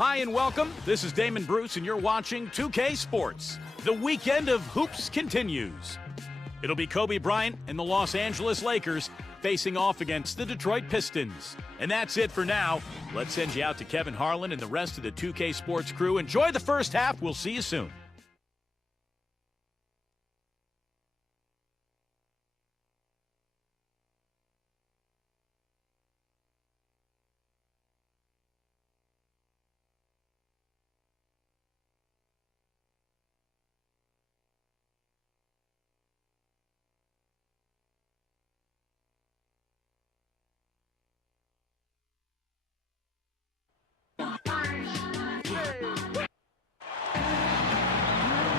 Hi and welcome. This is Damon Bruce and you're watching 2K Sports. The weekend of hoops continues. It'll be Kobe Bryant and the Los Angeles Lakers facing off against the Detroit Pistons. And that's it for now. Let's send you out to Kevin Harlan and the rest of the 2K Sports crew. Enjoy the first half. We'll see you soon.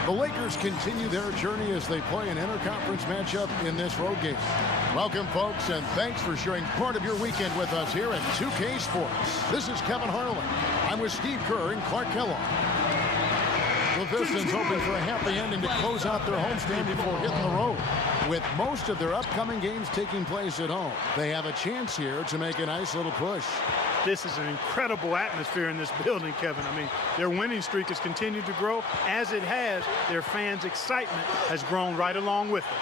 The Lakers continue their journey as they play an interconference matchup in this road game. Welcome, folks, and thanks for sharing part of your weekend with us here at 2K Sports. This is Kevin Harlan. I'm with Steve Kerr and Clark Kellogg. The Pistons hoping for a happy ending to close out their homestand before hitting the road. With most of their upcoming games taking place at home, they have a chance here to make a nice little push. This is an incredible atmosphere in this building, Kevin. I mean, their winning streak has continued to grow. As it has, their fans' excitement has grown right along with it.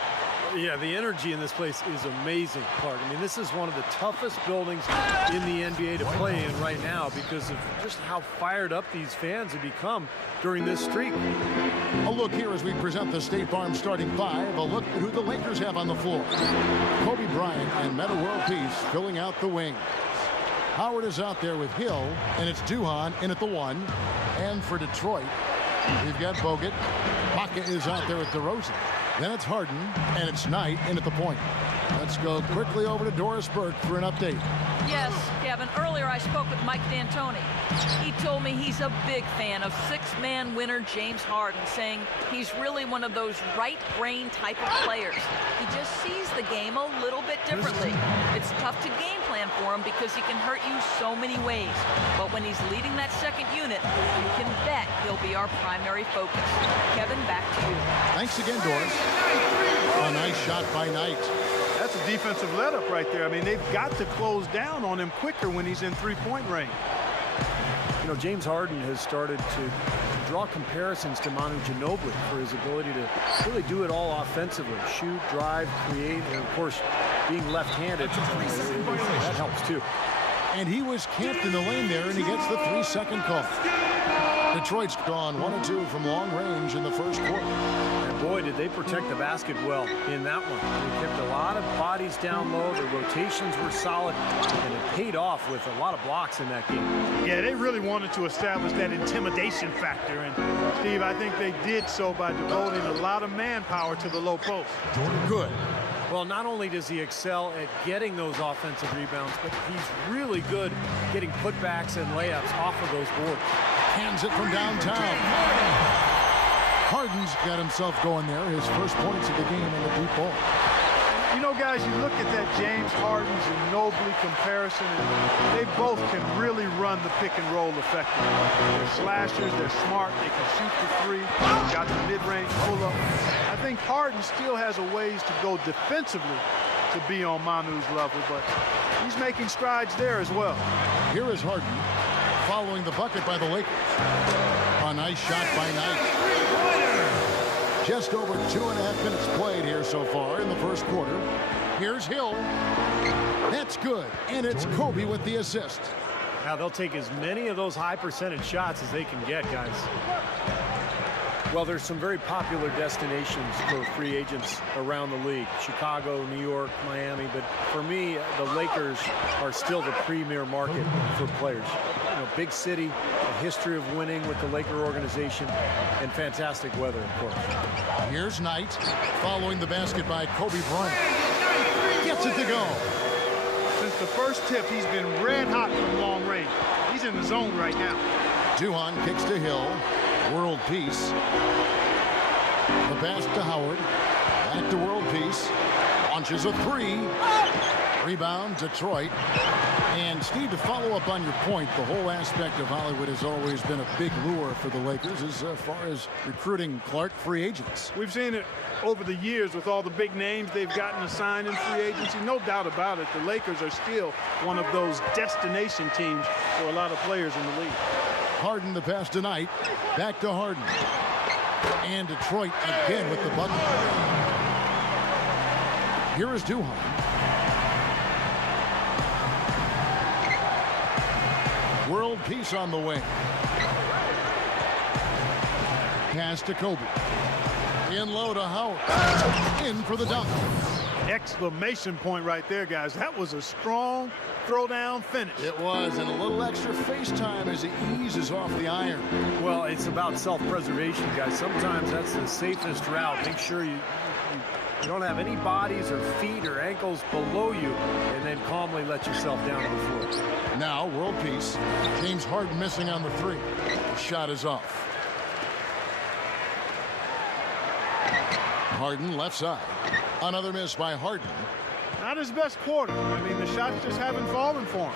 Yeah, the energy in this place is amazing, Clark. I mean, this is one of the toughest buildings in the NBA to play in right now because of just how fired up these fans have become during this streak. A look here as we present the State Farm starting five. A look at who the Lakers have on the floor. Kobe Bryant and Metta World Peace filling out the wing. Howard is out there with Hill, and it's Duhan in at the one. And for Detroit, we've got Bogut. Baca is out there with DeRozan. Then it's Harden, and it's Knight in at the point. Let's go quickly over to Doris Burke for an update. Yes, Kevin. Earlier I spoke with Mike D'Antoni. He told me he's a big fan of six-man winner James Harden, saying he's really one of those right-brain type of players. He just sees the game a little bit differently. It's tough to game plan for him because he can hurt you so many ways. But when he's leading that second unit, you can bet he'll be our primary focus. Kevin, back to you. Thanks again, Doris. A nice shot by Knight. That's a defensive let-up right there. I mean, they've got to close down on him quicker when he's in three-point range. You know, James Harden has started to draw comparisons to Manu Ginobili for his ability to really do it all offensively. Shoot, drive, create, and, of course, being left-handed, that helps, too. And he was camped in the lane there, and he gets the 3-second call. Detroit's gone 1 of 2 from long range in the first quarter. And boy, did they protect the basket well in that one. They kept a lot of bodies down low. The rotations were solid, and it paid off with a lot of blocks in that game. Yeah, they really wanted to establish that intimidation factor. And, Steve, I think they did so by devoting a lot of manpower to the low post. Good. Well, not only does he excel at getting those offensive rebounds, but he's really good getting putbacks and layups off of those boards. Hands it from downtown. Harden's got himself going there. His first points of the game in the deep ball. You know, guys, you look at that James Harden's Ginobili comparison, and they both can really run the pick and roll effectively. They're slashers, they're smart, they can shoot the three, got the mid-range pull-up. I think Harden still has a ways to go defensively to be on Manu's level, but he's making strides there as well. Here is Harden following the bucket by the Lakers. A nice shot by Knight. Just over 2.5 minutes played here so far in the first quarter. Here's Hill. That's good, and it's Kobe with the assist. Now they'll take as many of those high percentage shots as they can get, guys. Well, there's some very popular destinations for free agents around the league. Chicago, New York, Miami. But for me, the Lakers are still the premier market for players. You know, big city, a history of winning with the Laker organization, and fantastic weather, of course. Here's Knight following the basket by Kobe Bryant. Gets it to go. Since the first tip, he's been red hot from long range. He's in the zone right now. Duhan kicks to Hill. World Peace. The pass to Howard. Back to World Peace. Launches a three. Rebound, Detroit. And Steve, to follow up on your point, the whole aspect of Hollywood has always been a big lure for the Lakers as far as recruiting Clark free agents. We've seen it over the years with all the big names they've gotten assigned in free agency. No doubt about it, the Lakers are still one of those destination teams for a lot of players in the league. Harden the pass tonight. Back to Harden. And Detroit again with the bucket. Here is Duhan. World peace on the way. Pass to Kobe. In low to Howard. In for the dunk. Exclamation point right there, guys. That was a strong throw-down finish. It was, and a little extra face time as he eases off the iron. Well, it's about self-preservation, guys. Sometimes that's the safest route. Make sure you don't have any bodies or feet or ankles below you, and then calmly let yourself down to the floor. Now, world peace. James Harden missing on the three. The shot is off. Harden left side. Another miss by Harden. Not his best quarter. I mean, the shots just haven't fallen for him.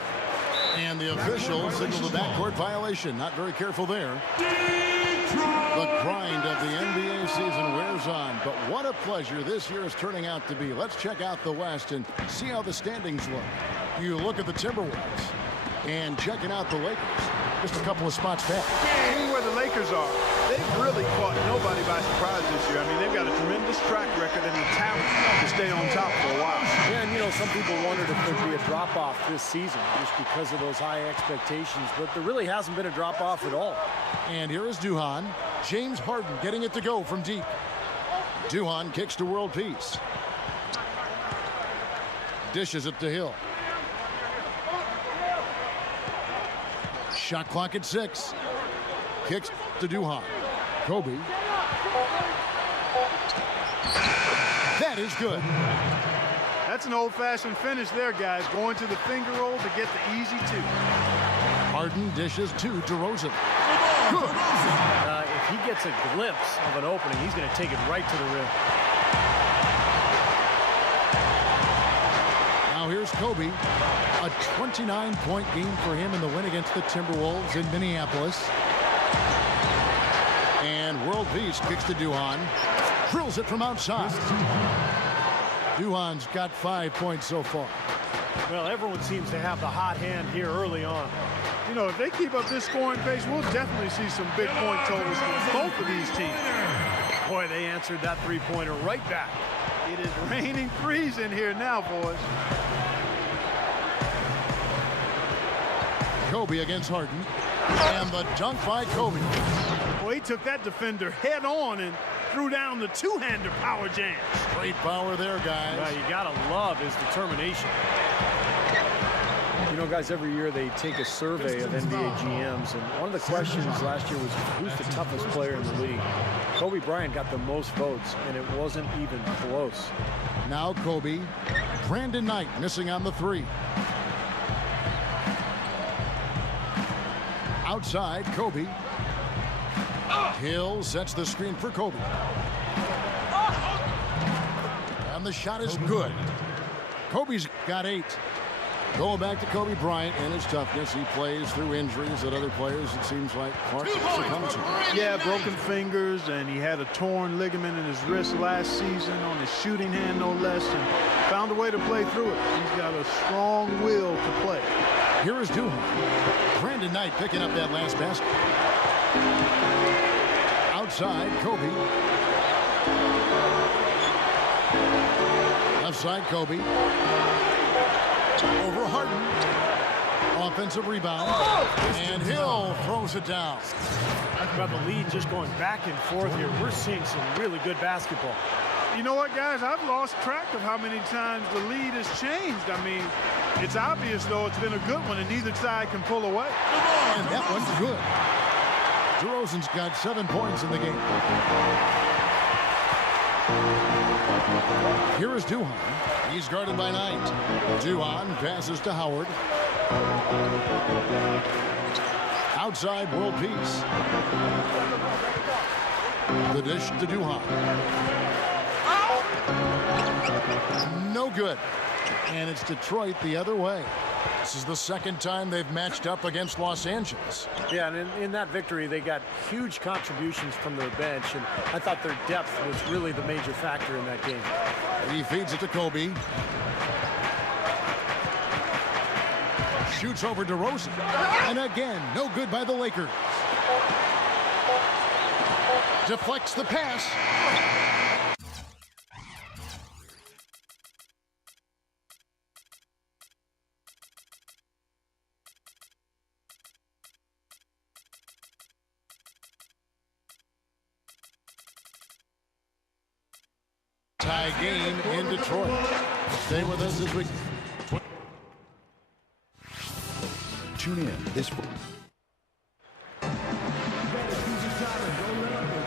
And the official signaled the backcourt violation. Not very careful there. The grind of the NBA season wears on, but what a pleasure this year is turning out to be. Let's check out the West and see how the standings look. You look at the Timberwolves and checking out the Lakers. Just a couple of spots back. Seeing where the Lakers are, they've really caught nobody by surprise this year. I mean, they've got a tremendous track record and the talent to stay on top for a while. Yeah, and you know, some people wondered if there'd be a drop-off this season just because of those high expectations, but there really hasn't been a drop-off at all. And here is Duhan. James Harden getting it to go from deep. Duhan kicks to world peace. Dishes it to Hill. Shot clock at 6. Kicks to Duhan. Kobe. That is good. That's an old-fashioned finish there, guys. Going to the finger roll to get the easy two. Harden dishes to DeRozan. Good. If he gets a glimpse of an opening, he's going to take it right to the rim. Now here's Kobe. A 29-point game for him in the win against the Timberwolves in Minneapolis. And world peace kicks to Duhan. Drills it from outside. Duhan's got 5 points so far. Well, everyone seems to have the hot hand here early on. You know, if they keep up this scoring pace, we'll definitely see some big point totals from both of these teams. Boy, they answered that three-pointer right back. It is raining threes in here now, boys. Kobe against Harden. And the dunk by Kobe. Well, he took that defender head on and threw down the two-hander power jam. Great power there, guys. Well, you got to love his determination. You know, guys, every year they take a survey of NBA GMs, and one of the questions last year was, who's the toughest player in the league? Kobe Bryant got the most votes, and it wasn't even close. Now Kobe. Brandon Knight missing on the three. Outside, Kobe. Hill sets the screen for Kobe. And the shot is good. Kobe's got 8. Going back to Kobe Bryant and his toughness. He plays through injuries that other players, it seems like, Clark succumb to. Yeah, broken fingers, and he had a torn ligament in his wrist last season on his shooting hand, no less, and found a way to play through it. He's got a strong will to play. Here is Duhan. Brandon Knight picking up that last basket. Outside, Kobe. Left side, Kobe. Over Harden. Offensive rebound. And Hill throws it down. About the lead just going back and forth here. We're seeing some really good basketball. You know what, guys? I've lost track of how many times the lead has changed. I mean, it's obvious, though, it's been a good one, and neither side can pull away. And that one's good. DeRozan's got 7 points in the game. Here is Duhan. He's guarded by Knight. Duhan passes to Howard. Outside, world peace. The dish to Duhan. No good. And it's Detroit the other way. This is the second time they've matched up against Los Angeles. Yeah, and in that victory, they got huge contributions from their bench, and I thought their depth was really the major factor in that game. He feeds it to Kobe. Shoots over DeRozan. And again, no good by the Lakers. Deflects the pass. Tie game in Detroit. Stay with us as we tune in this.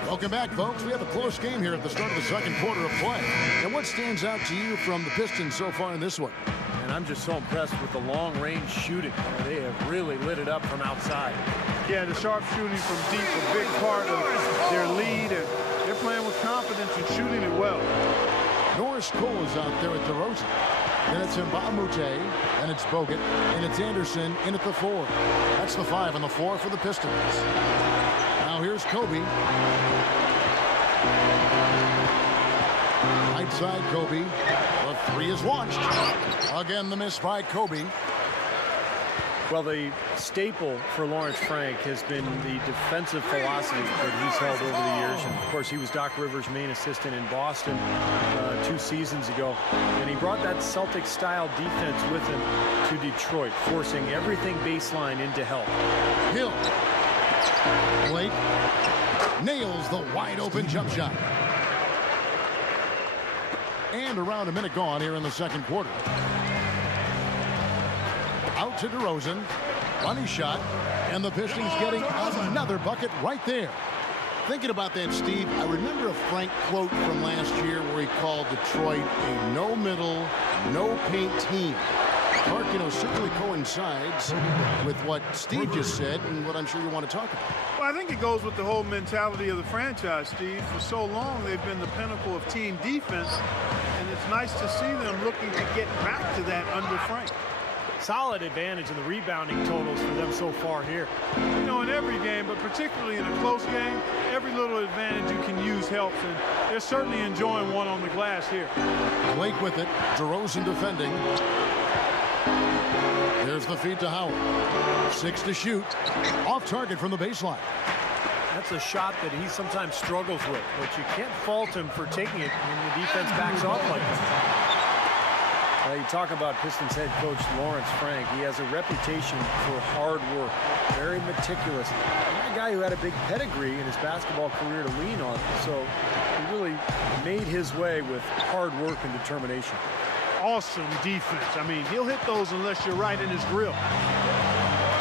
Welcome back, folks. We have a close game here at the start of the second quarter of play. And what stands out to you from the Pistons so far in this one? And I'm just so impressed with the long-range shooting. They have really lit it up from outside. Yeah, the sharp shooting from deep, a big part of their lead, and they're playing with confidence and shooting it well. Norris Cole is out there at DeRozan. Then it's Mbamute, and it's Bogut, and it's Anderson in at the 4. That's the 5 on the floor for the Pistons. Now here's Kobe. Right side, Kobe. The 3 is launched. Again, the miss by Kobe. Well, the staple for Lawrence Frank has been the defensive philosophy that he's held over the years. And, of course, he was Doc Rivers' main assistant in Boston 2 seasons ago. And he brought that Celtic-style defense with him to Detroit, forcing everything baseline into help. Hill. Blake nails the wide-open jump shot. And around a minute gone here in the second quarter. Out to DeRozan. Money shot. And the Pistons getting another bucket right there. Thinking about that, Steve, I remember a Frank quote from last year where he called Detroit a no-middle, no-paint team. Clark, certainly coincides with what Steve just said and what I'm sure you want to talk about. Well, I think it goes with the whole mentality of the franchise, Steve. For so long, they've been the pinnacle of team defense, and it's nice to see them looking to get back to that under Frank. Solid advantage in the rebounding totals for them so far here. In every game, but particularly in a close game, every little advantage you can use helps, and they're certainly enjoying one on the glass here. Blake with it. DeRozan defending. There's the feed to Howard. 6 to shoot. Off target from the baseline. That's a shot that he sometimes struggles with, but you can't fault him for taking it when the defense backs off like that. You talk about Pistons head coach Lawrence Frank. He has a reputation for hard work, very meticulous. Not a guy who had a big pedigree in his basketball career to lean on, so he really made his way with hard work and determination. Awesome defense. I mean, he'll hit those unless you're right in his grill.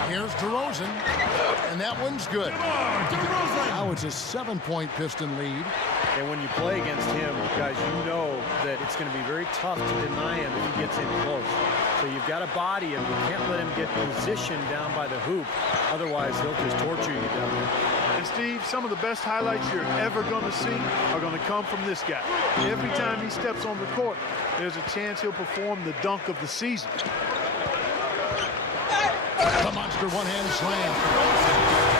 Here's DeRozan, and that one's good. Now it's a 7-point Piston lead. And when you play against him, guys, you know that it's going to be very tough to deny him if he gets in close. So you've got to body him. You can't let him get positioned down by the hoop. Otherwise, he'll just torture you down there. And, Steve, some of the best highlights you're ever going to see are going to come from this guy. Every time he steps on the court, there's a chance he'll perform the dunk of the season. The monster one-hand slam.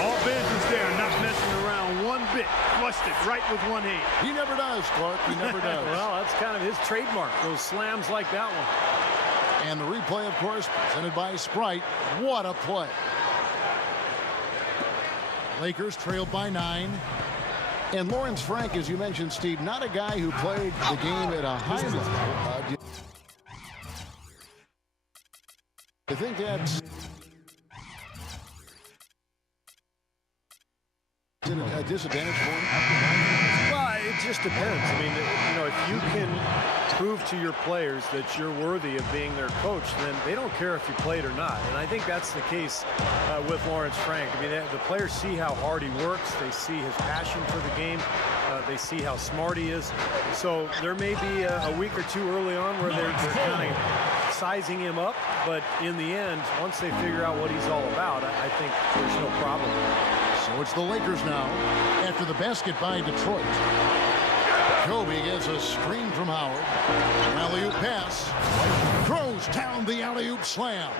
All business there, not messing around one bit. Flushed it right with one hand. He never does, Clark. He never does. Well, that's kind of his trademark, those slams like that one. And the replay, of course, presented by Sprite. What a play. Lakers trailed by 9. And Lawrence Frank, as you mentioned, Steve, not a guy who played the game at a high level. I think that's a disadvantage for him. Well, it just depends. I mean, if you can prove to your players that you're worthy of being their coach, then they don't care if you played or not. And I think that's the case with Lawrence Frank. I mean, the players see how hard he works. They see his passion for the game. They see how smart he is. So there may be a week or two early on where they're kind of sizing him up. But in the end, once they figure out what he's all about, I think there's no problem. So it's the Lakers now after the basket by Detroit. Kobe gets a screen from Howard. Alley-oop pass. Throws down the alley-oop slam.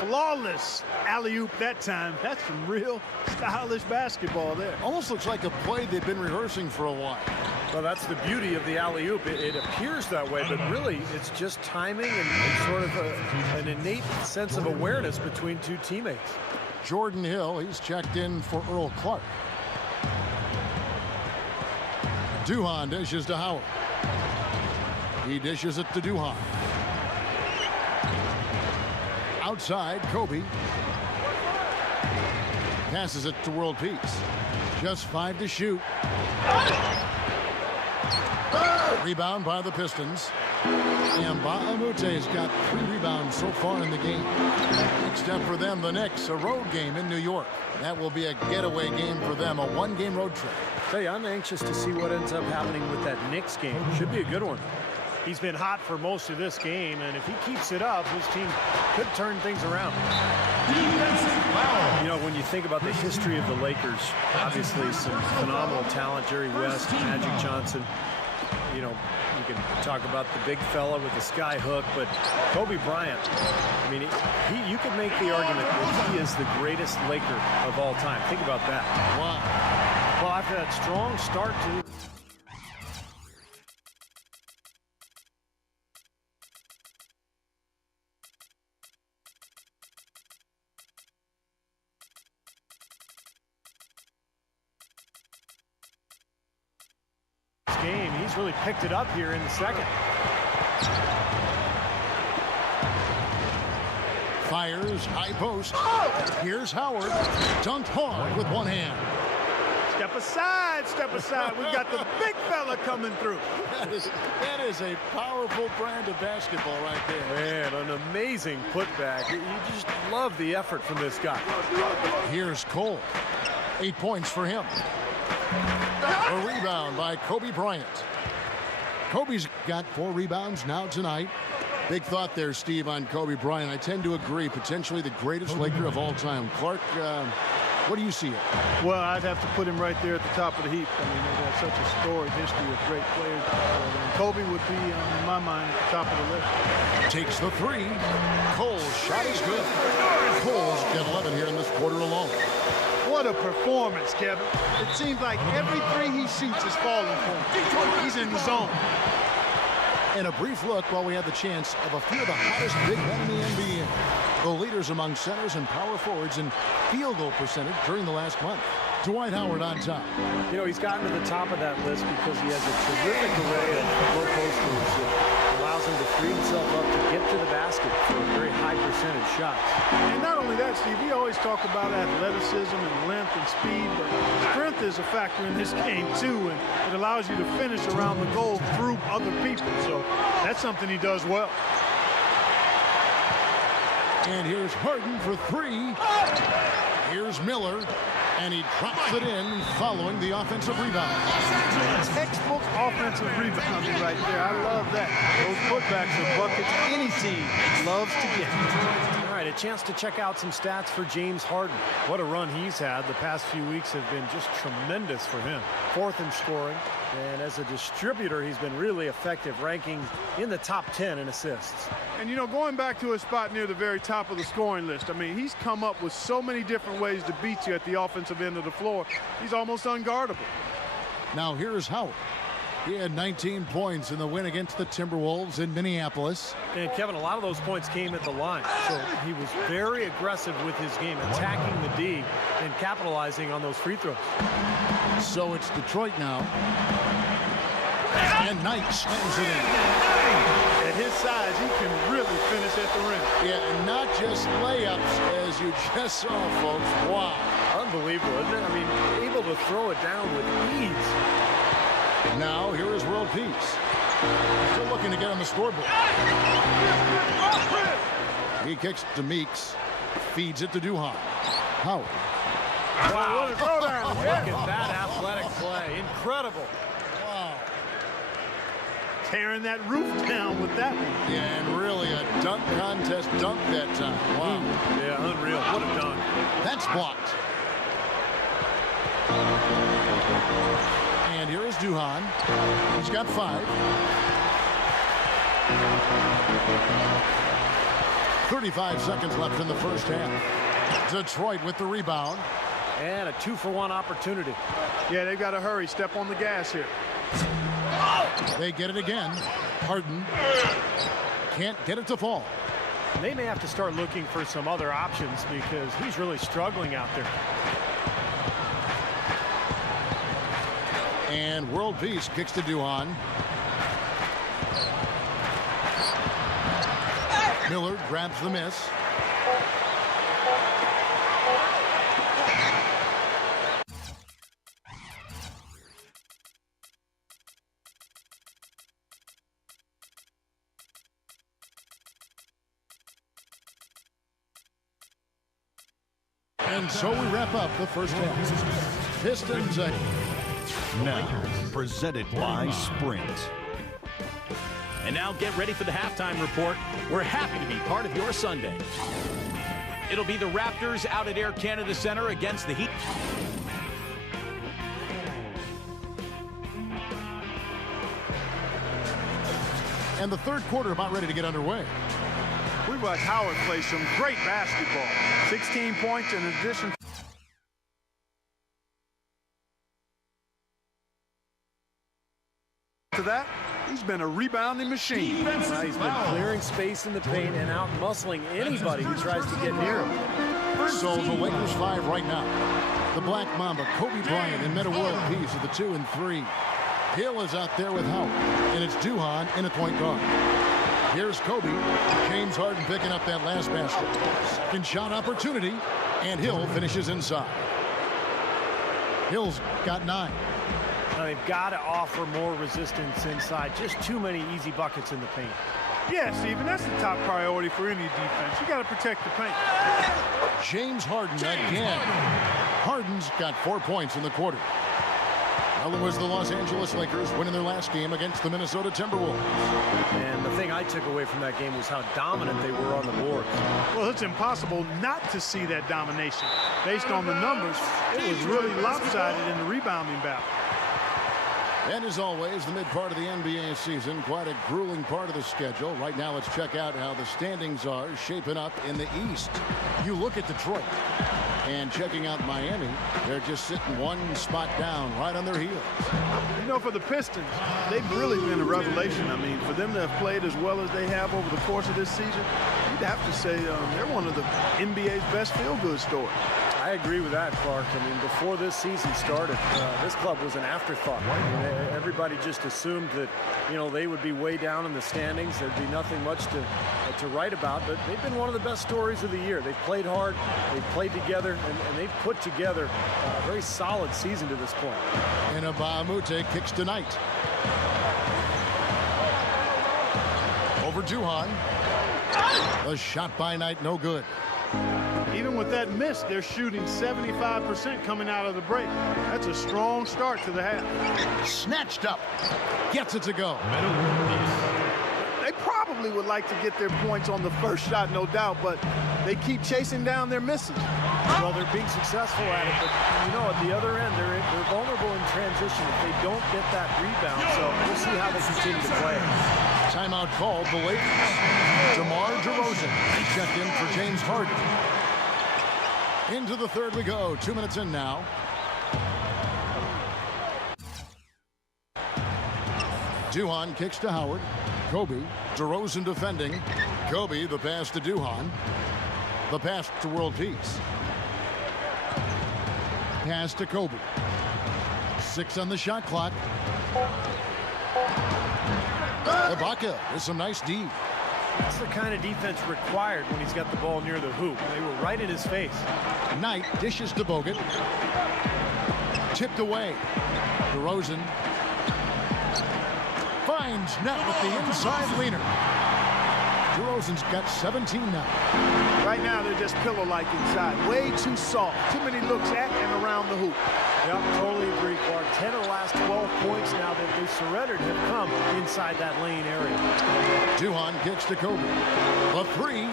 Flawless alley-oop that time. That's some real stylish basketball there. Almost looks like a play they've been rehearsing for a while. Well, that's the beauty of the alley-oop. It appears that way, but really it's just timing and sort of an innate sense of awareness between two teammates. Jordan Hill, he's checked in for Earl Clark. Duhon dishes to Howard. He dishes it to Duhon. Outside, Kobe. Passes it to World Peace. Just 5 to shoot. Rebound by the Pistons. And Baamute's got 3 rebounds so far in the game. Next up for them, the Knicks, a road game in New York. That will be a getaway game for them, a 1-game road trip. Tell you, I'm anxious to see what ends up happening with that Knicks game. Should be a good one. He's been hot for most of this game, and if he keeps it up, his team could turn things around. You know, when you think about the history of the Lakers, obviously some phenomenal talent, Jerry West, Magic Johnson. You know, you can talk about the big fella with the sky hook, but Kobe Bryant, I mean, you could make the argument that he is the greatest Laker of all time. Think about that. Wow. Well, after that strong start to game, he's really picked it up here in the second. Fires, high post. Here's Howard. Dunked hard with one hand. Step aside, step aside. We've got the big fella coming through. That is a powerful brand of basketball right there. Man, an amazing putback. You just love the effort from this guy. Here's Cole. 8 points for him. A rebound by Kobe Bryant. Kobe's got 4 rebounds now tonight. Big thought there, Steve, on Kobe Bryant. I tend to agree, potentially the greatest Laker of all time. Clark, what do you see it? Well, I'd have to put him right there at the top of the heap. I mean, they've got such a storied history of great players. And Kobe would be, in my mind, at the top of the list. Takes the 3. Cole's shot is good. Cole's got 11 here in this quarter alone. What a performance, Kevin. It seems like every 3 he shoots is falling for him. He's in the zone. And a brief look while we have the chance of a few of the hottest big men in the NBA. The leaders among centers and power forwards in field goal percentage during the last month. Dwight Howard on top. You know, he's gotten to the top of that list because he has a terrific array of low post moves that allows him to free himself up to get to the basket for very high percentage shots. And not only that, Steve, we always talk about athleticism and length and speed, but strength is a factor in this game too, and it allows you to finish around the goal through other people. So that's something he does well. And here's Harden for 3. Here's Miller. And he drops it in following the offensive rebound. Textbook offensive rebounding right there. I love that. Those putbacks are buckets any team loves to get. All right, a chance to check out some stats for James Harden. What a run he's had. The past few weeks have been just tremendous for him. 4th in scoring. And as a distributor, he's been really effective, ranking in the top 10 in assists. And, you know, going back to his spot near the very top of the scoring list, I mean, he's come up with so many different ways to beat you at the offensive end of the floor. He's almost unguardable. Now here's Howard. He had 19 points in the win against the Timberwolves in Minneapolis. And, Kevin, a lot of those points came at the line. So he was very aggressive with his game, attacking the D and capitalizing on those free throws. So it's Detroit now. And Knight slams it in. At his size, he can really finish at the rim. Yeah, and not just layups, as you just saw, folks. Wow. Unbelievable, isn't it? I mean, able to throw it down with ease. Now, here is World Peace. Still looking to get on the scoreboard. He kicks to Meeks. Feeds it to Duhon. Howard. Wow, what a throwdown. Look at that athletic play. Incredible. Wow. Tearing that roof down with that one. Yeah, and really a dunk contest dunk that time. Wow. Yeah, unreal. What a dunk. That's blocked. And here is Duhon. He's got 5. 35 seconds left in the first half. Detroit with the rebound. And a 2-for-1 opportunity. Yeah, they've got to hurry. Step on the gas here. They get it again. Harden can't get it to fall. They may have to start looking for some other options because he's really struggling out there. And world peace kicks to Duhan. Miller grabs the miss. And so we wrap up the first half. Pistons. Now, presented by Sprint. And now get ready for the halftime report. We're happy to be part of your Sunday. It'll be the Raptors out at Air Canada Center against the Heat. And the third quarter about ready to get underway. We watched Howard play some great basketball. 16 points in addition to that. He's been a rebounding machine. He's been clearing space in the paint and out muscling anybody who tries to get near him. So the Lakers 5 right now. The Black Mamba, Kobe Bryant, and Meta World Peace are the 2 and 3. Hill is out there with Howard, and it's Duhan in at point guard. Here's Kobe. James Harden picking up that last basket. Second shot opportunity, and Hill finishes inside. Hill's got 9. Now they've got to offer more resistance inside. Just too many easy buckets in the paint. Yeah, Stephen, that's the top priority for any defense. You got to protect the paint. James Harden again. Harden's got 4 points in the quarter. Well, it was the Los Angeles Lakers winning their last game against the Minnesota Timberwolves. And the thing I took away from that game was how dominant they were on the board. Well, it's impossible not to see that domination. Based on the numbers, it was really lopsided in the rebounding battle. And as always, the mid part of the NBA season, quite a grueling part of the schedule. Right now, let's check out how the standings are shaping up in the East. You look at Detroit, and checking out Miami, they're just sitting one spot down right on their heels. You know, for the Pistons, they've really been a revelation. I mean, for them to have played as well as they have over the course of this season, you'd have to say they're one of the NBA's best feel-good stories. I agree with that, Clark. I mean, before this season started, this club was an afterthought. I mean, everybody just assumed that, you know, they would be way down in the standings. There'd be nothing much to write about, but they've been one of the best stories of the year. They've played hard, they've played together, and they've put together a very solid season to this point. And Abamute kicks tonight. Over Duhan. A shot by Knight, no good. Even with that miss, they're shooting 75% coming out of the break. That's a strong start to the half. Snatched up. Gets it to go. They probably would like to get their points on the first shot, no doubt, but they keep chasing down their misses. Well, they're being successful at it, but, you know, at the other end, they're vulnerable in transition if they don't get that rebound, so we'll see how they continue to play. Timeout called the Lakers. DeMar DeRozan checked in for James Harden. Into the third we go. 2 minutes in now. Duhan kicks to Howard. Kobe. DeRozan defending. Kobe, the pass to Duhan. The pass to World Peace. Pass to Kobe. 6 on the shot clock. Ibaka with some nice D. That's the kind of defense required when he's got the ball near the hoop. They were right in his face. Knight dishes to Bogut. Tipped away. DeRozan finds net with the inside leaner. DeRozan's got 17 now. Right now, they're just pillow-like inside. Way too soft. Too many looks at and around the hoop. Yep, totally agree, Clark. 10 of the last 12 points now that they've surrendered have come inside that lane area. Duhan kicks to Kobe. The 3.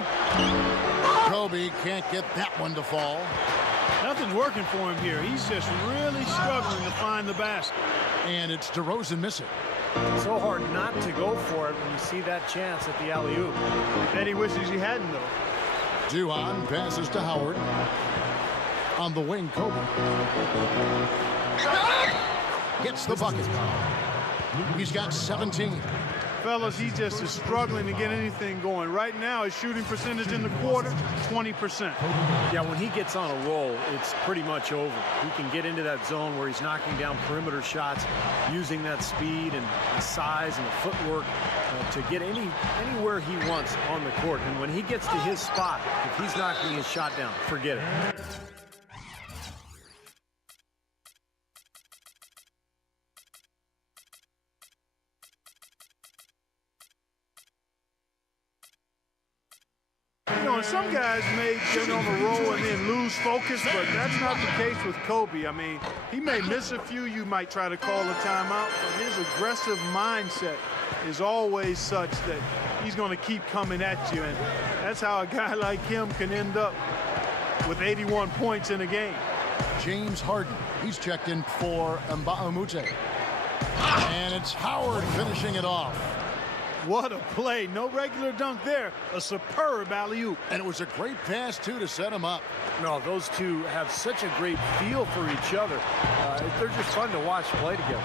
Kobe can't get that one to fall. Nothing's working for him here. He's just really struggling to find the basket. And it's DeRozan missing. So hard not to go for it when you see that chance at the alley-oop. And he wishes he hadn't, though. Duhan passes to Howard. On the wing, Kobe gets the bucket. He's got 17. Fellas, he just is struggling to get anything going. Right now, his shooting percentage in the quarter, 20%. Yeah, when he gets on a roll, it's pretty much over. He can get into that zone where he's knocking down perimeter shots, using that speed and the size and the footwork to get anywhere he wants on the court. And when he gets to his spot, if he's knocking his shot down, forget it. You know, some guys may get on a roll and then lose focus, but that's not the case with Kobe. I mean, he may miss a few. You might try to call a timeout, but his aggressive mindset is always such that he's going to keep coming at you, and that's how a guy like him can end up with 81 points in a game. James Harden, he's checked in for Mbamute. And it's Howard finishing it off. What a play. No regular dunk there. A superb alley-oop. And it was a great pass, too, to set him up. No, those two have such a great feel for each other. They're just fun to watch play together.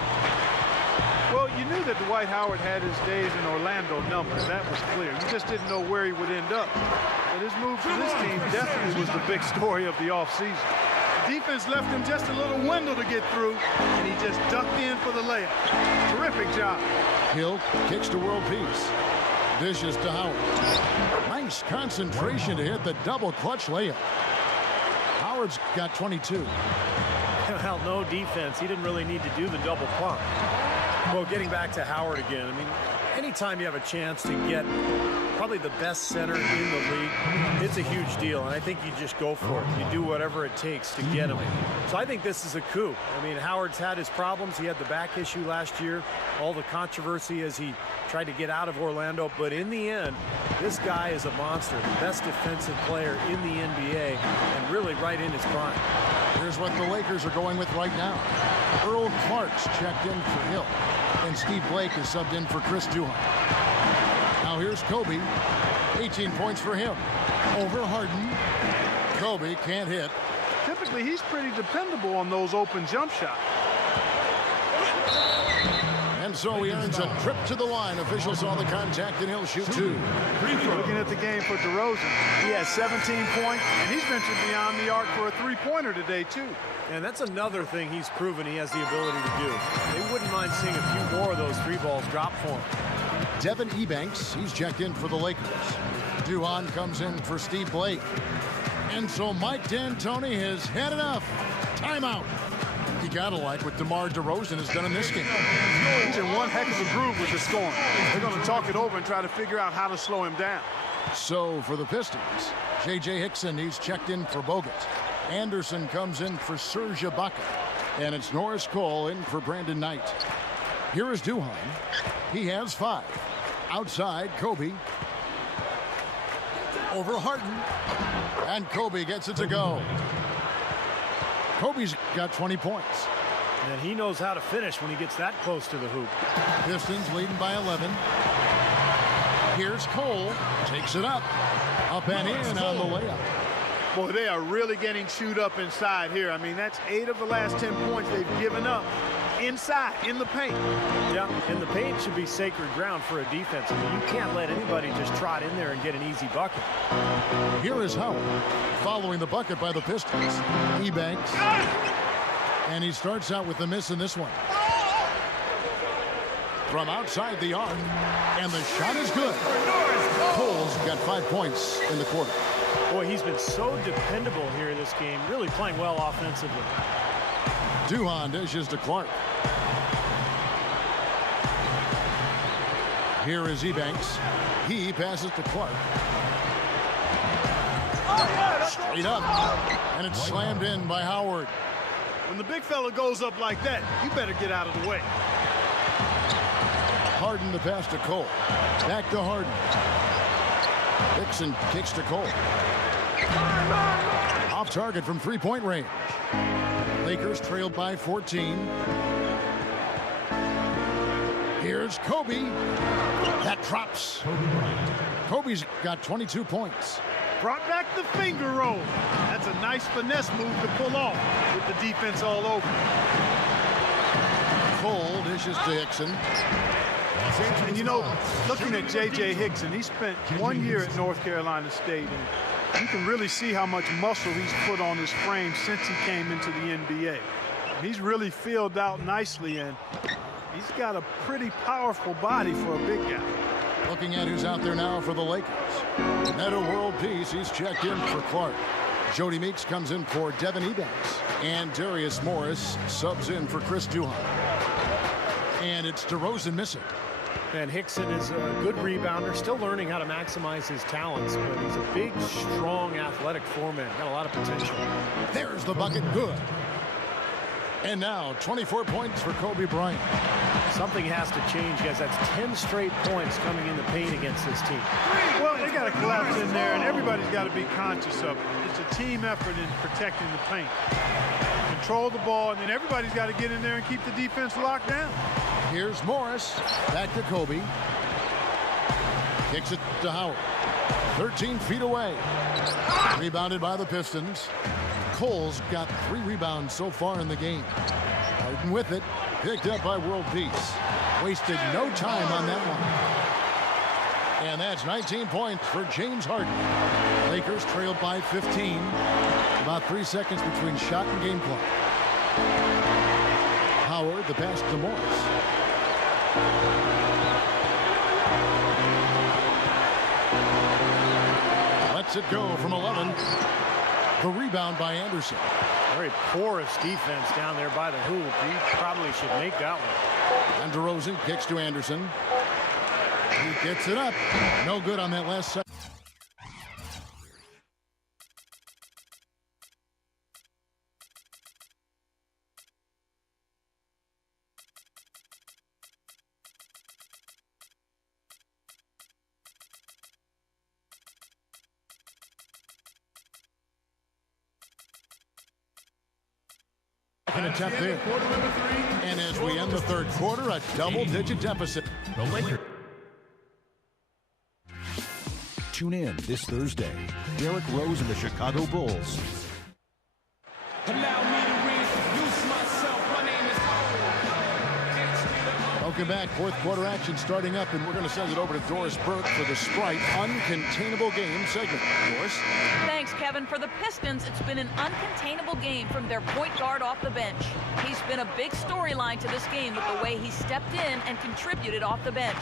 Well, you knew that Dwight Howard had his days in Orlando numbered. That was clear. You just didn't know where he would end up. But his move to this team definitely was the big story of the offseason. The defense left him just a little window to get through, and he just ducked in for the layup. Terrific job. Hill kicks to world peace. Dishes to Howard. Nice concentration to hit the double clutch layup. Howard's got 22. Well, no defense. He didn't really need to do the double pump. Well, getting back to Howard again, I mean, anytime you have a chance to get probably the best center in the league, it's a huge deal, and I think you just go for it. You do whatever it takes to get him. So I think this is a coup. I mean, Howard's had his problems. He had the back issue last year, all the controversy as he tried to get out of Orlando, but in the end, this guy is a monster, the best defensive player in the NBA, and really right in his prime. Here's what the Lakers are going with right now. Earl Clark's checked in for Hill, and Steve Blake is subbed in for Chris Duhon. Now here's Kobe, 18 points for him. Over Harden. Kobe can't hit. Typically, he's pretty dependable on those open jump shots. And so he earns a trip to the line. Officials saw the contact, and he'll shoot two. Looking at the game for DeRozan, he has 17 points, and he's ventured beyond the arc for a three-pointer today, too. And that's another thing he's proven he has the ability to do. They wouldn't mind seeing a few more of those three balls drop for him. Devin Ebanks, he's checked in for the Lakers. Duhon comes in for Steve Blake. And so Mike D'Antoni has had enough. Timeout. You gotta like what DeMar DeRozan has done in this game. He's in one heck of a groove with the scoring. They're going to talk it over and try to figure out how to slow him down. So for the Pistons, J.J. Hickson, he's checked in for Bogut. Anderson comes in for Serge Ibaka. And it's Norris Cole in for Brandon Knight. Here is Duhon. He has 5. Outside, Kobe. Over Harden. And Kobe gets it to go. Kobe's got 20 points. And he knows how to finish when he gets that close to the hoop. Pistons leading by 11. Here's Cole. Takes it up. Up and in on the layup. Boy, they are really getting chewed up inside here. I mean, that's 8 of the last 10 points they've given up inside, in the paint. Yeah, and the paint should be sacred ground for a defense. I mean, you can't let anybody just trot in there and get an easy bucket. Here is Howard, following the bucket by the Pistons. Ebanks. And he starts out with a miss in this one. From outside the arc. And the shot is good. Cole's got 5 points in the quarter. Boy, he's been so dependable here in this game, really playing well offensively. Duhon dishes to Clark. Here is Ebanks. He passes to Clark. Straight up. And it's slammed in by Howard. When the big fella goes up like that, you better get out of the way. Harden the pass to Cole. Back to Harden. Dixon kicks to Cole. Off target from three-point range. Lakers trailed by 14. Here's Kobe. That drops. Kobe's got 22 points. Brought back the finger roll. That's a nice finesse move to pull off with the defense all over. Cole dishes to Hickson. And you know, looking at J.J. Hickson, he spent 1 year at North Carolina State, and you can really see how much muscle he's put on his frame since he came into the NBA. He's really filled out nicely, and he's got a pretty powerful body for a big guy. Looking at who's out there now for the Lakers. Meta World Peace, he's checked in for Clark. Jody Meeks comes in for Devin Ebanks. And Darius Morris subs in for Chris Duhon. And it's DeRozan missing. And Hickson is a good rebounder, still learning how to maximize his talents, but he's a big, strong, athletic foreman. Got a lot of potential. There's the bucket, good. And now 24 points for Kobe Bryant. Something has to change, guys. That's 10 straight points coming in the paint against this team. Well, they got to collapse in there, and everybody's got to be conscious of it. It's a team effort in protecting the paint. Control the ball, and then everybody's got to get in there and keep the defense locked down. Here's Morris. Back to Kobe. Kicks it to Howard. 13 feet away. Rebounded by the Pistons. Cole's got 3 rebounds so far in the game. Harden with it. Picked up by World Peace. Wasted no time on that one. And that's 19 points for James Harden. Lakers trailed by 15. About 3 seconds between shot and game clock. Howard, the pass to Morris. Lets it go from 11. The rebound by Anderson. Very porous defense down there by the hoop. He probably should make that one. And DeRozan kicks to Anderson. He gets it up. No good on that last second. Attempt there. And as we end the third quarter, a double-digit deficit. The Lakers. Tune in this Thursday. Derrick Rose and the Chicago Bulls. Allow me to reintroduce myself. My name is Welcome back. Fourth quarter action starting up, and we're going to send it over to Doris Burke for the Sprite Uncontainable Game segment. Doris? Thanks, Kevin. For the Pistons, it's been an uncontainable game from their point guard off the bench. He's been a big storyline to this game with the way he stepped in and contributed off the bench.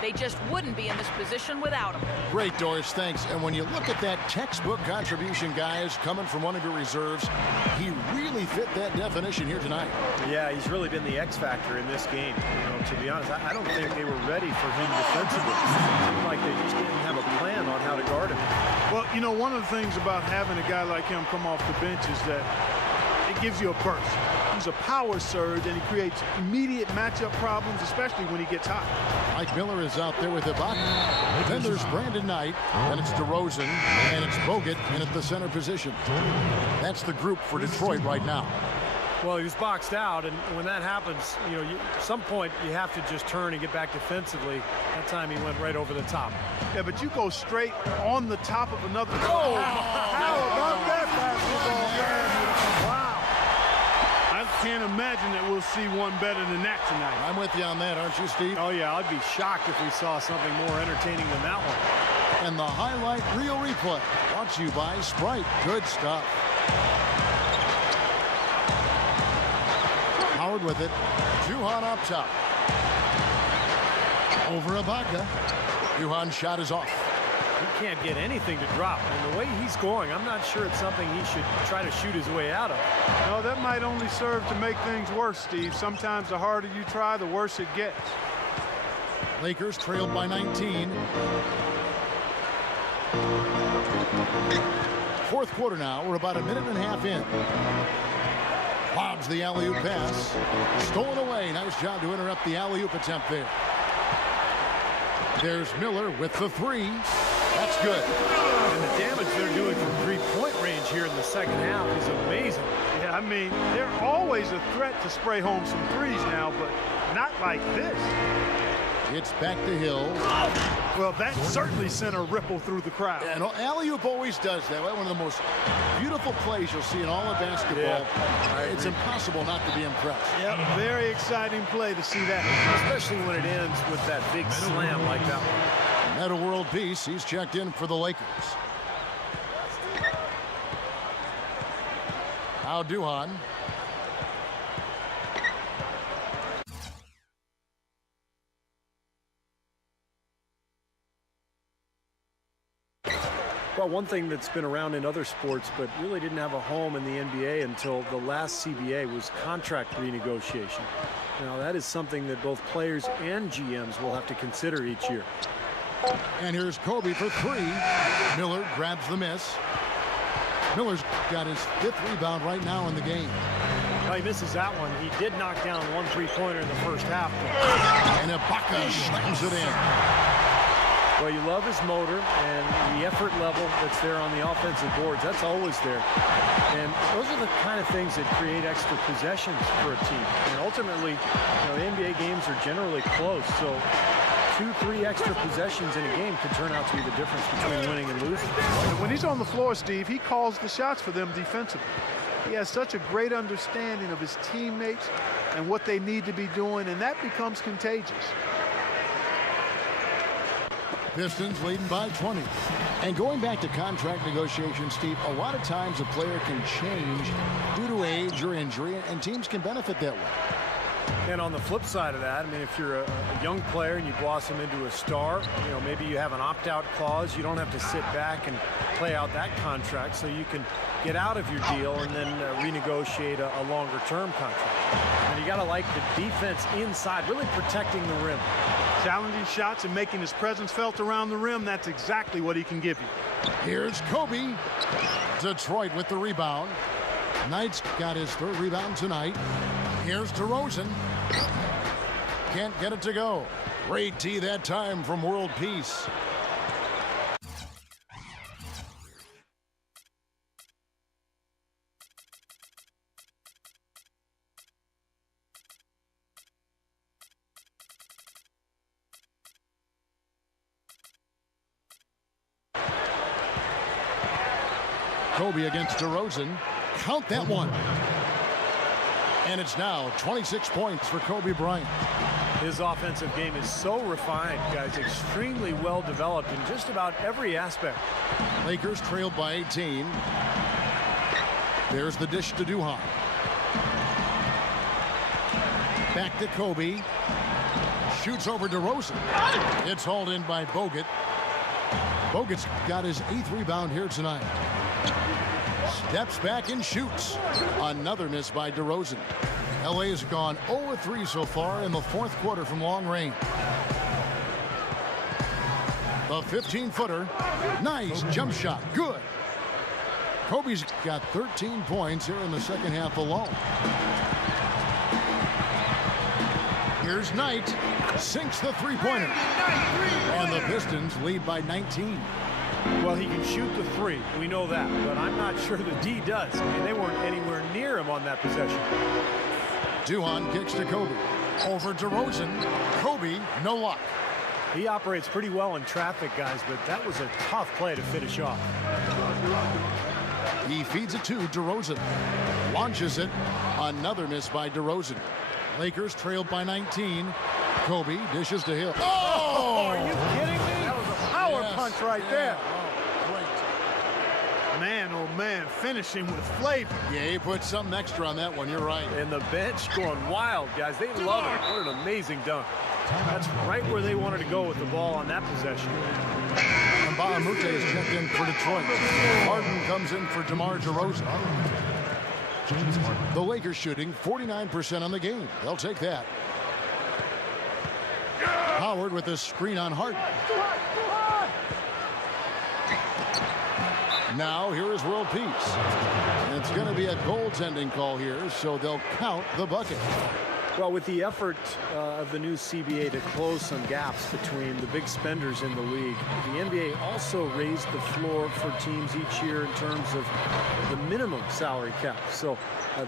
They just wouldn't be in this position without him. Great, Doris. Thanks. And when you look at that textbook contribution, guys, coming from one of your reserves, he really fit that definition here tonight. Yeah, he's really been the X factor in this game. You know, to be honest, I don't think they were ready for him defensively. It seemed like they just didn't have a plan on how to guard him. Well, you know, one of the things about having a guy like him come off the bench is that it gives you a burst. He's a power surge, and he creates immediate matchup problems, especially when he gets hot. Mike Miller is out there with Ibaka. Then there's Brandon Knight, and it's DeRozan, and it's Bogut in at the center position. That's the group for Detroit right now. Well, he was boxed out, and when that happens, you know, at some point you have to just turn and get back defensively. That time he went right over the top. Yeah, but you go straight on the top of another. Oh, how about that basketball, man? Wow. I can't imagine that we'll see one better than that tonight. I'm with you on that, aren't you, Steve? Oh, yeah, I'd be shocked if we saw something more entertaining than that one. And the highlight reel replay brought to you by Sprite. Good stuff. Howard with it. Duhon up top. Over Ibaka. Duhan's shot is off. He can't get anything to drop. And the way he's going, I'm not sure it's something he should try to shoot his way out of. No, that might only serve to make things worse, Steve. Sometimes the harder you try, the worse it gets. Lakers trailed by 19. Fourth quarter now. We're about a minute and a half in. Lobs the alley-oop pass. Stolen away. Nice job to interrupt the alley-oop attempt there. There's Miller with the three. That's good. And the damage they're doing from three-point range here in the second half is amazing. Yeah, I mean, they're always a threat to spray home some threes now, but not like this. It's back to Hill. Well, that certainly sent a ripple through the crowd. And alley-oop always does that. One of the most beautiful plays you'll see in all of basketball. Yeah, it's impossible not to be impressed. Yep, very exciting play to see that. Especially when it ends with that big slam like that one. Meta World Peace, he's checked in for the Lakers. Now Duhan. Well, one thing that's been around in other sports but really didn't have a home in the NBA until the last CBA was contract renegotiation. Now, that is something that both players and GMs will have to consider each year. And here's Kobe for three. Miller grabs the miss. Miller's got his 5th rebound right now in the game. Well, he misses that one. He did knock down one three-pointer in the first half. And Ibaka slams it in. Well, you love his motor and the effort level that's there on the offensive boards. That's always there. And those are the kind of things that create extra possessions for a team. And ultimately, the NBA games are generally close. So 2-3 extra possessions in a game could turn out to be the difference between winning and losing. And when he's on the floor, Steve, he calls the shots for them defensively. He has such a great understanding of his teammates and what they need to be doing, and that becomes contagious. Pistons leading by 20. And going back to contract negotiations, Steve, a lot of times a player can change due to age or injury, and teams can benefit that way. And on the flip side of that, I mean, if you're a young player and you blossom into a star, maybe you have an opt-out clause. You don't have to sit back and play out that contract, so you can get out of your deal and then renegotiate a longer-term contract. And you got to like the defense inside, really protecting the rim. Challenging shots and making his presence felt around the rim, that's exactly what he can give you. Here's Kobe. Detroit with the rebound. Knight's got his 3rd rebound tonight. Here's DeRozan. Can't get it to go. Great tee that time from World Peace. Kobe against DeRozan. Count that one. And it's now 26 points for Kobe Bryant. His offensive game is so refined, guys. Extremely well developed in just about every aspect. Lakers trailed by 18. There's the dish to Duhan. Back to Kobe. Shoots over DeRozan. It's hauled in by Bogut. Bogut's got his 8th rebound here tonight. Steps back and shoots. Another miss by DeRozan. LA has gone 0-3 so far in the 4th quarter from long range. The 15-footer. Nice jump shot. Good. Kobe's got 13 points here in the 2nd half alone. Here's Knight. Sinks the three-pointer. And the Pistons lead by 19. Well, he can shoot the 3. We know that. But I'm not sure the D does. I mean, they weren't anywhere near him on that possession. Duhan kicks to Kobe. Over DeRozan. Kobe, no luck. He operates pretty well in traffic, guys, but that was a tough play to finish off. He feeds it to DeRozan. Launches it. Another miss by DeRozan. Lakers trailed by 19. Kobe dishes to him. Oh! Are you kidding me? That was a power punch right there. Oh, great. Man, oh man, finishing with flavor. Yeah, he put something extra on that one. You're right. And the bench going wild, guys. They love it. What an amazing dunk. That's right where they wanted to go with the ball on that possession. And Bahamute is checked in for Detroit. Harden comes in for DeMar DeRozan. The Lakers shooting 49% on the game. They'll take that. Howard with a screen on Harden. Now here is World Peace. It's going to be a goaltending call here, so they'll count the bucket. Well, with the effort of the new CBA to close some gaps between the big spenders in the league, the NBA also raised the floor for teams each year in terms of the minimum salary cap. So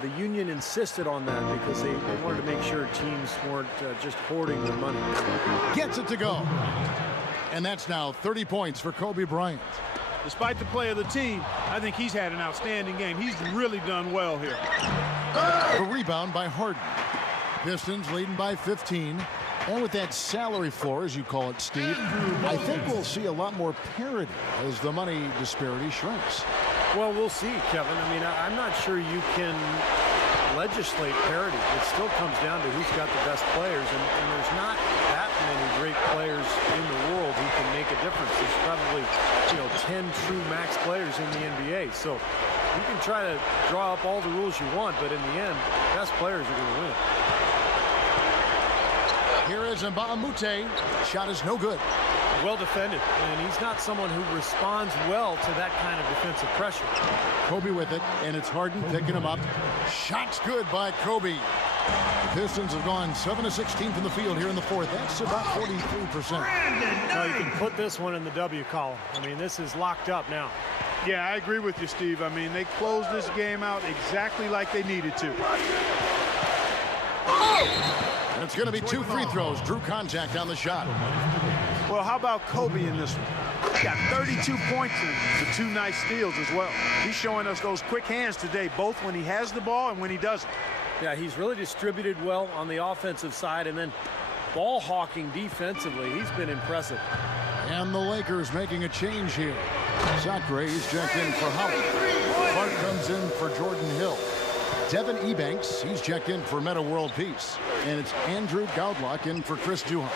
the union insisted on that because they wanted to make sure teams weren't just hoarding their money. Gets it to go. And that's now 30 points for Kobe Bryant. Despite the play of the team, I think he's had an outstanding game. He's really done well here. The rebound by Harden. Pistons leading by 15. And with that salary floor, as you call it, Steve, I think we'll see a lot more parity as the money disparity shrinks. Well, we'll see, Kevin. I mean, I'm not sure you can legislate parity. It still comes down to who's got the best players, and there's not that many great players in the world who can make a difference. There's probably, 10 true max players in the NBA. So you can try to draw up all the rules you want, but in the end, best players are going to win. Here is Mbamute. Shot is no good. Well defended, and he's not someone who responds well to that kind of defensive pressure. Kobe with it, and it's Harden picking him up. Shot's good by Kobe. The Pistons have gone 7 of 16 from the field here in the fourth. That's about 43%. Now you can put this one in the W column. I mean, this is locked up now. Yeah, I agree with you, Steve. I mean, they closed this game out exactly like they needed to. And it's going to be 2 free throws. Drew contact on the shot. Well, how about Kobe in this one? He got 32 points and the 2 nice steals as well. He's showing us those quick hands today, both when he has the ball and when he doesn't. Yeah, he's really distributed well on the offensive side, and then ball hawking defensively. He's been impressive. And the Lakers making a change here. Sacre is checked in for Howard. Clark comes in for Jordan Hill. Devin Ebanks, he's checked in for Meta World Peace. And it's Andrew Goudlock in for Chris Duhon.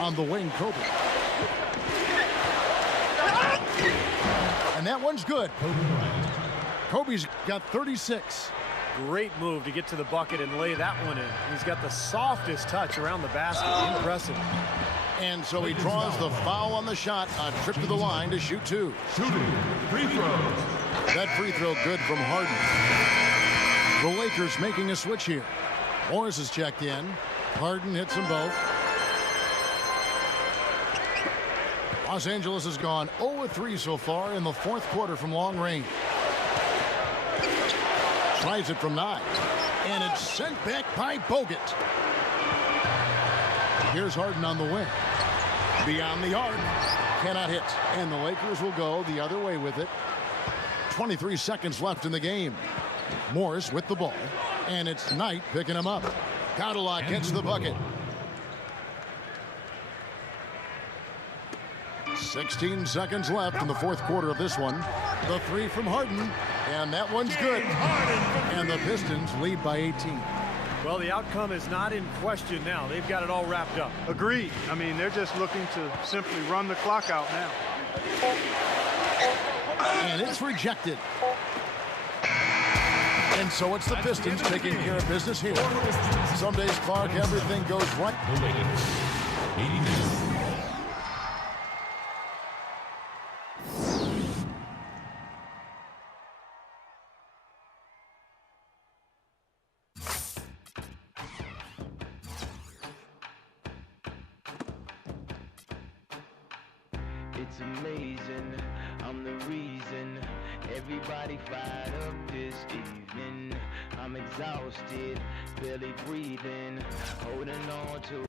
On the wing, Kobe. And that one's good. Kobe's got 36. Great move to get to the bucket and lay that one in. He's got the softest touch around the basket. Impressive. And so he draws the foul on the shot. A trip to the line to shoot 2. Shooting free throws. That free throw good from Harden. The Lakers making a switch here. Morris is checked in. Harden hits them both. Los Angeles has gone 0-3 so far in the fourth quarter from long range. Tries it from 9. And it's sent back by Bogut. Here's Harden on the wing. Beyond the arc. Cannot hit. And the Lakers will go the other way with it. 23 seconds left in the game. Morris with the ball. And it's Knight picking him up. Goudlock gets the bucket. 16 seconds left in the fourth quarter of this one. The 3 from Harden. And that one's good. And the Pistons lead by 18. Well, the outcome is not in question now. They've got it all wrapped up. Agreed. I mean, they're just looking to simply run the clock out now. And it's rejected. And so it's the Pistons taking care of business here. Some days, Clark, everything goes right. 80 minutes. It's amazing, I'm the reason everybody fired up this evening. I'm exhausted, barely breathing, holding on to